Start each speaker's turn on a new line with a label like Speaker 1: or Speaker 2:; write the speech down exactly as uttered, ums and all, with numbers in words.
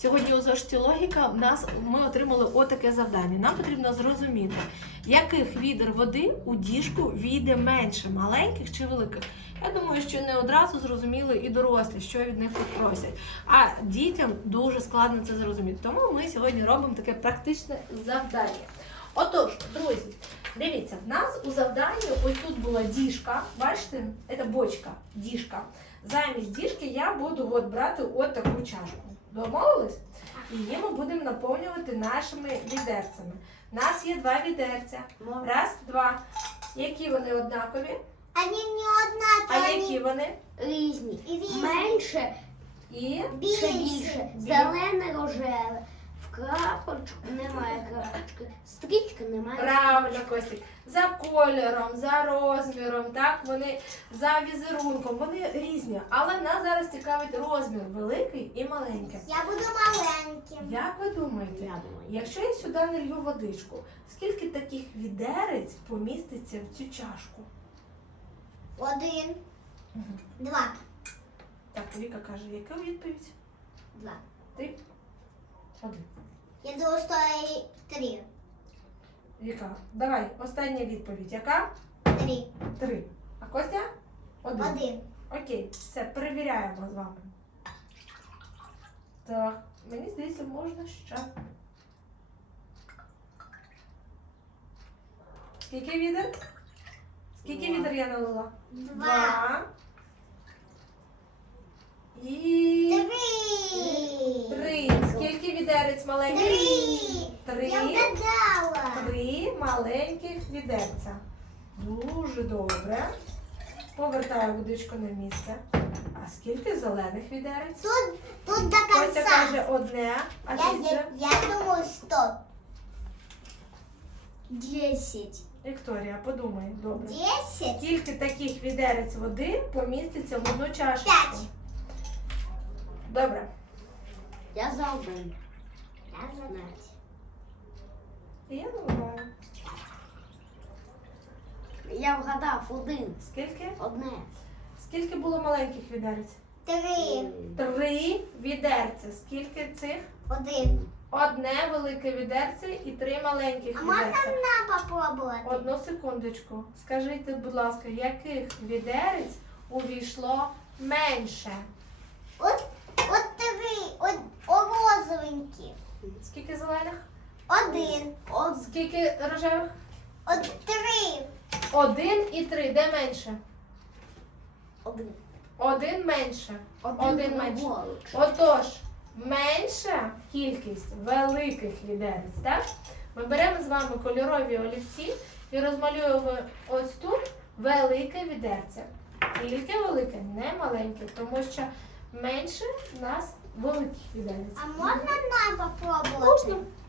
Speaker 1: Сьогодні у зошиті логіка в нас ми отримали отаке завдання. Нам потрібно зрозуміти, яких відер води у діжку війде менше, маленьких чи великих. Я думаю, що не одразу зрозуміли і дорослі, що від них просять. А дітям дуже складно це зрозуміти. Тому ми сьогодні робимо таке практичне завдання. Отож, друзі, дивіться, в нас у завданні ось тут була діжка. Бачите, це бочка, діжка. Замість діжки я буду от брати от таку чашку. Домовились? І її ми будемо наповнювати нашими відерцями. У нас є два відерця. Раз, два. Які вони однакові?
Speaker 2: Вони не однакові.
Speaker 1: А які вони?
Speaker 3: Різні.
Speaker 2: Різні.
Speaker 3: Менше
Speaker 1: І
Speaker 3: більше. більше. Зелене, рожеве. В крапочку немає крапочки. Стрічки немає.
Speaker 1: правильно, Костік. За кольором, за розміром, так, вони за візерунком, вони різні. Але нас зараз цікавить розмір великий і маленький.
Speaker 2: Я буду маленьким.
Speaker 1: Як ви думаєте,
Speaker 3: Я думаю.
Speaker 1: якщо я сюди налью водичку, скільки таких відерець поміститься в цю чашку?
Speaker 2: Один,
Speaker 1: Мгм.
Speaker 2: два.
Speaker 1: Так, Віка каже, яка відповідь?
Speaker 2: Два.
Speaker 1: Ти? Один.
Speaker 2: Я думаю, що і три.
Speaker 1: Віка, давай, остання відповідь. Яка?
Speaker 2: Три.
Speaker 1: Три. А Костя? Один.
Speaker 2: Один.
Speaker 1: Окей, все, перевіряємо з вами. Так, мені здається, можна ще. Скільки відер? Скільки
Speaker 3: Два.
Speaker 1: відер я налила?
Speaker 2: Два.
Speaker 1: І
Speaker 2: Три.
Speaker 1: три. Скільки відерець маленьких?
Speaker 2: Три.
Speaker 1: Три.
Speaker 2: Я вгадала.
Speaker 1: Три маленьких відерця. Дуже добре. Повертаю водичку на місце. А скільки зелених відерець?
Speaker 2: Тут, тут до
Speaker 1: Костя
Speaker 2: конца.
Speaker 1: каже одне, а
Speaker 2: Я,
Speaker 1: ти
Speaker 2: я, я думаю, сто.
Speaker 3: Десять.
Speaker 1: Вікторія, подумай, добре.
Speaker 2: Десять.
Speaker 1: Скільки таких відерець води поміститься в одну чашечку?
Speaker 2: П'ять.
Speaker 1: Добре.
Speaker 3: Я за один.
Speaker 2: Я знаю.
Speaker 1: І я наливаю.
Speaker 3: Я вгадав один.
Speaker 1: Скільки?
Speaker 3: Одне.
Speaker 1: Скільки було маленьких відерець?
Speaker 2: Три.
Speaker 1: Три відерця. Скільки цих?
Speaker 2: Один.
Speaker 1: Одне велике відерце і три маленьких
Speaker 2: А можна
Speaker 1: відерця.
Speaker 2: нам попробувати?
Speaker 1: Одну секундочку. Скажіть, будь ласка, яких відерець увійшло менше?
Speaker 2: От, от три. От, о розовенькі.
Speaker 1: Скільки зелених?
Speaker 2: Один.
Speaker 3: Од...
Speaker 1: Скільки рожевих?
Speaker 2: От три.
Speaker 1: Один і три. Де менше?
Speaker 3: Один.
Speaker 1: Один менше. Один менше.
Speaker 3: праворуч.
Speaker 1: Отож, менша кількість великих відерець, так? Ми беремо з вами кольорові олівці і розмалюємо ось тут велике відерце. Тільки велике, не маленьке, тому що менше в нас великих відерець.
Speaker 2: А можна нам попробувати?
Speaker 1: Можна.